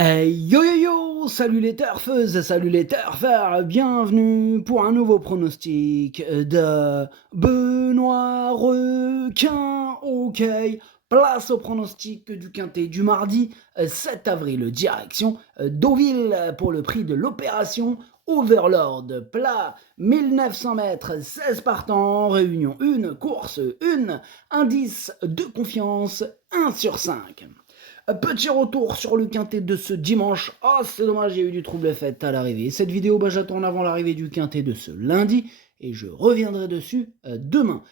Yo yo yo, salut les turfeuses, salut les turfeurs, bienvenue pour un nouveau pronostic de Benoît Requin. Ok, place au pronostic du quintet du mardi 7 avril, direction Deauville pour le prix de l'opération Overlord, plat 1900 mètres, 16 partants, réunion 1, course 1, indice de confiance 1 sur 5. Petit retour sur le quintet de ce dimanche. Oh, c'est dommage, il y a eu du trouble fait à l'arrivée. Cette vidéo, j'attends avant l'arrivée du quintet de ce lundi et je reviendrai dessus demain.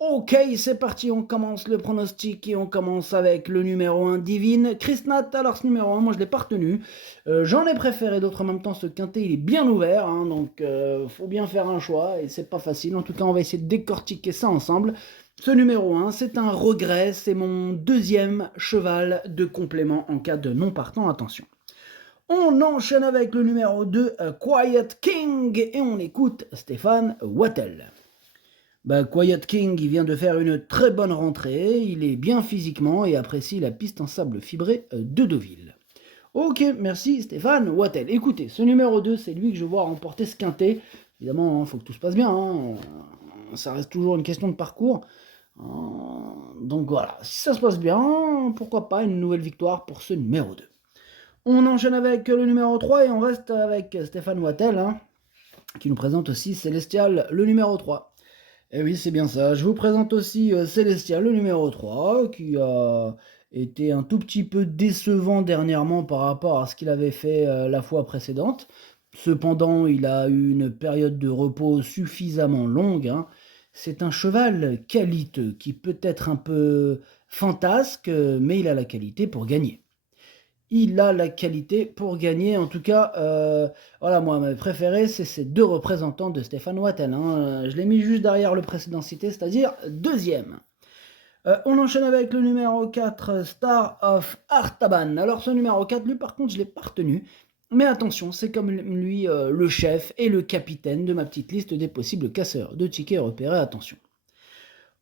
Ok, c'est parti, on commence le pronostic et on commence avec le numéro 1, Divine Christnat. Alors ce numéro 1, moi je l'ai pas retenu. J'en ai préféré d'autres en même temps, ce quintet il est bien ouvert, donc faut bien faire un choix et c'est pas facile. En tout cas, on va essayer de décortiquer ça ensemble. Ce numéro 1, c'est un regret, c'est mon deuxième cheval de complément en cas de non partant, attention. On enchaîne avec le numéro 2, Quiet King, et on écoute Stéphane Wattel. Quiet King, il vient de faire une très bonne rentrée, il est bien physiquement et apprécie la piste en sable fibré de Deauville. Ok, merci Stéphane Wattel. Écoutez, ce numéro 2, c'est lui que je vois remporter ce quintet. Évidemment, il faut que tout se passe bien, ça reste toujours une question de parcours. Donc voilà, si ça se passe bien, pourquoi pas une nouvelle victoire pour ce numéro 2. On enchaîne avec le numéro 3 et on reste avec Stéphane Wattel, qui nous présente aussi Célestial, le numéro 3. Et oui, c'est bien ça. Je vous présente aussi Célestial, le numéro 3, qui a été un tout petit peu décevant dernièrement par rapport à ce qu'il avait fait la fois précédente. Cependant, il a eu une période de repos suffisamment longue. C'est un cheval qualiteux qui peut être un peu fantasque, mais il a la qualité pour gagner. Il a la qualité pour gagner. En tout cas, voilà, moi, mes préférés, c'est ces deux représentants de Stéphane Wattel. Je l'ai mis juste derrière le précédent cité, c'est-à-dire deuxième. On enchaîne avec le numéro 4, Star of Artaban. Alors, ce numéro 4, lui, par contre, je ne l'ai pas retenu. Mais attention, c'est comme lui le chef et le capitaine de ma petite liste des possibles casseurs de tickets repérés. Attention.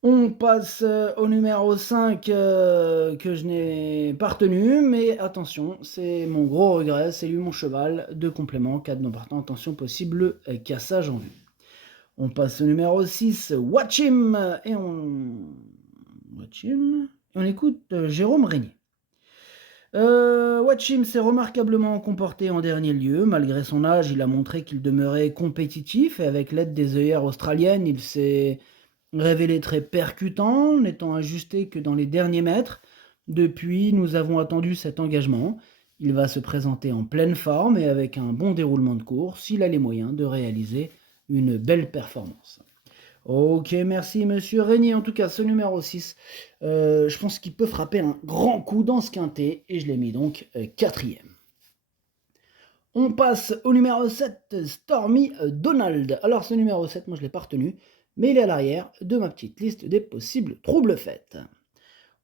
On passe au numéro 5 que je n'ai pas retenu, mais attention, c'est mon gros regret, c'est lui mon cheval de complément, 4 non partant, attention possible cassage en vue. On passe au numéro 6, Watch Him, et on écoute Jérôme Régnier. Watch Him s'est remarquablement comporté en dernier lieu. Malgré son âge, il a montré qu'il demeurait compétitif et avec l'aide des œillères australiennes, il s'est révélé très percutant, n'étant ajusté que dans les derniers mètres. Depuis, nous avons attendu cet engagement. Il va se présenter en pleine forme et avec un bon déroulement de course, il a les moyens de réaliser une belle performance. Ok, merci Monsieur Régnier. En tout cas, ce numéro 6, je pense qu'il peut frapper un grand coup dans ce quintet et je l'ai mis donc quatrième. On passe au numéro 7, Stormy Donald. Alors ce numéro 7, moi je ne l'ai pas retenu, mais il est à l'arrière de ma petite liste des possibles troubles faits.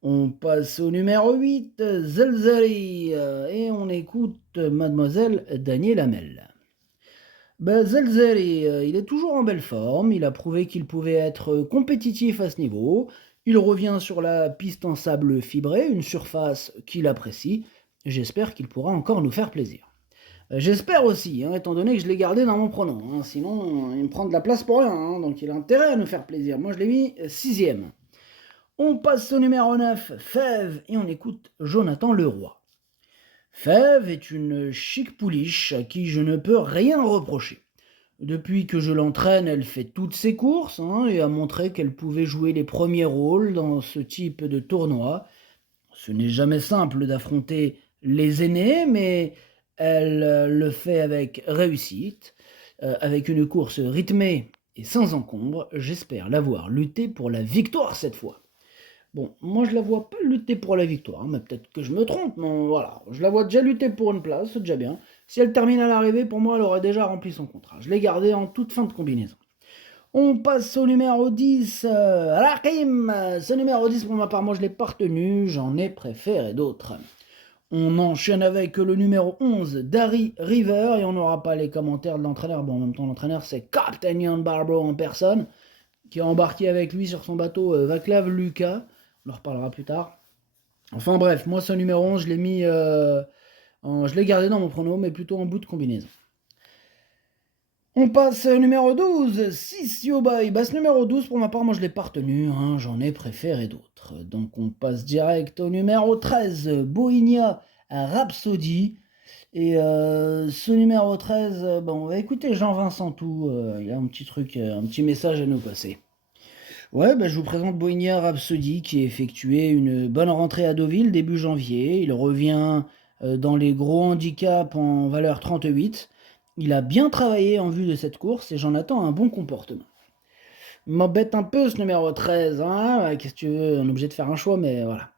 On passe au numéro 8, Zelzeri, et on écoute Mademoiselle Daniel Hamel. Zelzeri, il est toujours en belle forme, il a prouvé qu'il pouvait être compétitif à ce niveau, il revient sur la piste en sable fibré, une surface qu'il apprécie, j'espère qu'il pourra encore nous faire plaisir. J'espère aussi, étant donné que je l'ai gardé dans mon pronom, sinon il me prend de la place pour rien, donc il a intérêt à nous faire plaisir. Moi je l'ai mis 6ème. On passe au numéro 9, Fève, et on écoute Jonathan Leroy. Fève est une chic pouliche à qui je ne peux rien reprocher. Depuis que je l'entraîne, elle fait toutes ses courses et a montré qu'elle pouvait jouer les premiers rôles dans ce type de tournoi. Ce n'est jamais simple d'affronter les aînés, mais elle le fait avec réussite, avec une course rythmée et sans encombre. J'espère la voir lutter pour la victoire cette fois. Bon, moi je la vois pas lutter pour la victoire, mais peut-être que je me trompe, mais voilà, je la vois déjà lutter pour une place, c'est déjà bien. Si elle termine à l'arrivée, pour moi elle aurait déjà rempli son contrat. Je l'ai gardée en toute fin de combinaison. On passe au numéro 10, Rakim. Ce numéro 10, pour ma part, moi je l'ai pas retenu, j'en ai préféré d'autres. On enchaîne avec le numéro 11, Dari River, et on n'aura pas les commentaires de l'entraîneur. Bon, en même temps, l'entraîneur, c'est Captain Ian Barbro en personne, qui a embarqué avec lui sur son bateau Vaclav Lucas. On en reparlera plus tard. Enfin bref, moi ce numéro 11, je l'ai mis Je l'ai gardé dans mon prono, mais plutôt en bout de combinaison. On passe au numéro 12, Sissio Boy. Ce numéro 12, pour ma part, moi je l'ai pas retenu, hein, j'en ai préféré d'autres. Donc on passe direct au numéro 13, Bohemia Rhapsody. Et ce numéro 13, bon, on va écouter Jean-Vincent Tout, il y a un petit truc, un petit message à nous passer. Ouais, je vous présente Bohemia Rhapsody qui a effectué une bonne rentrée à Deauville début janvier. Il revient dans les gros handicaps en valeur 38. Il a bien travaillé en vue de cette course et j'en attends un bon comportement. M'embête un peu ce numéro 13, hein. Qu'est-ce que tu veux, on est obligé de faire un choix, mais voilà.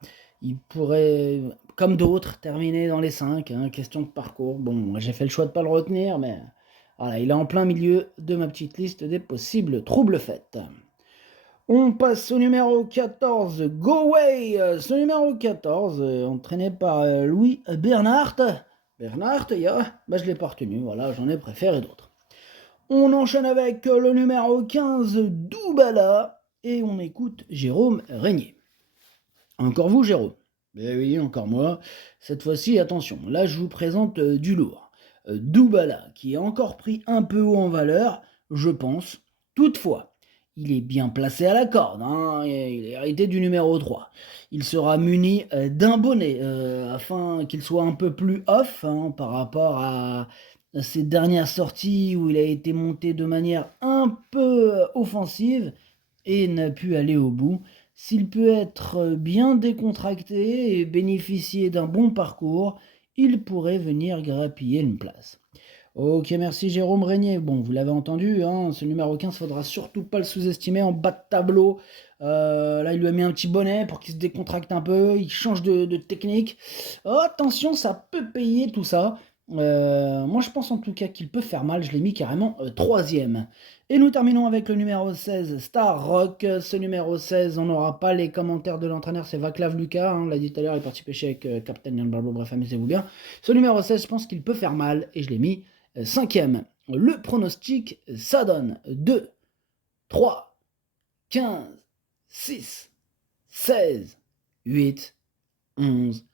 Il pourrait, comme d'autres, terminer dans les 5, hein, question de parcours. Bon, j'ai fait le choix de ne pas le retenir, mais voilà, il est en plein milieu de ma petite liste des possibles troubles faits. On passe au numéro 14, Go Way. Ce numéro 14, entraîné par Louis Bernhardt. Bernhardt, je l'ai pas retenu, voilà, j'en ai préféré d'autres. On enchaîne avec le numéro 15, Doubala, et on écoute Jérôme Régnier. Encore vous, Jérôme? Oui, encore moi. Cette fois-ci, attention, là je vous présente du lourd. Doubala, qui est encore pris un peu haut en valeur, je pense. Toutefois, il est bien placé à la corde, hein, il est hérité du numéro 3. Il sera muni d'un bonnet, afin qu'il soit un peu plus off, hein, par rapport à ses dernières sorties où il a été monté de manière un peu offensive et n'a pu aller au bout. S'il peut être bien décontracté et bénéficier d'un bon parcours, il pourrait venir grappiller une place. Ok, merci Jérôme Régnier. Bon, vous l'avez entendu, hein, ce numéro 15, faudra surtout pas le sous-estimer en bas de tableau. Là, il lui a mis un petit bonnet pour qu'il se décontracte un peu, il change de technique. Oh, attention, ça peut payer tout ça. Moi, je pense en tout cas qu'il peut faire mal, je l'ai mis carrément 3e. Et nous terminons avec le numéro 16, Star Rock. Ce numéro 16, on n'aura pas les commentaires de l'entraîneur, c'est Vaclav Lucas, hein, on l'a dit tout à l'heure, il est parti pêcher avec Captain Yann Barbeau, bref, amusez-vous bien. Ce numéro 16, je pense qu'il peut faire mal, et je l'ai mis 5e. Le pronostic, ça donne 2, 3, 15, 6, 16, 8, 11,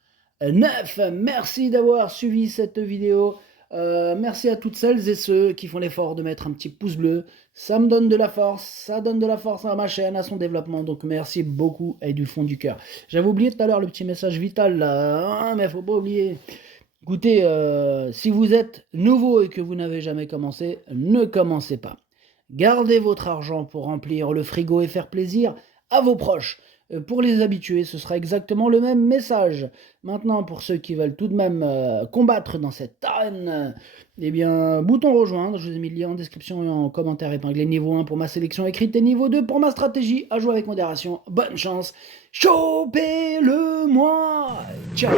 9. Merci d'avoir suivi cette vidéo. Merci à toutes celles et ceux qui font l'effort de mettre un petit pouce bleu. Ça me donne de la force, ça donne de la force à ma chaîne, à son développement. Donc merci beaucoup et du fond du cœur. J'avais oublié tout à l'heure le petit message vital là, hein, mais faut pas oublier. Écoutez, si vous êtes nouveau et que vous n'avez jamais commencé, ne commencez pas. Gardez votre argent pour remplir le frigo et faire plaisir à vos proches. Pour les habitués, ce sera exactement le même message. Maintenant, pour ceux qui veulent tout de même combattre dans cette arène, eh bien, bouton rejoindre, je vous ai mis le lien en description et en commentaire épinglé. Niveau 1 pour ma sélection écrite et niveau 2 pour ma stratégie à jouer avec modération. Bonne chance, chopez-le-moi. Ciao.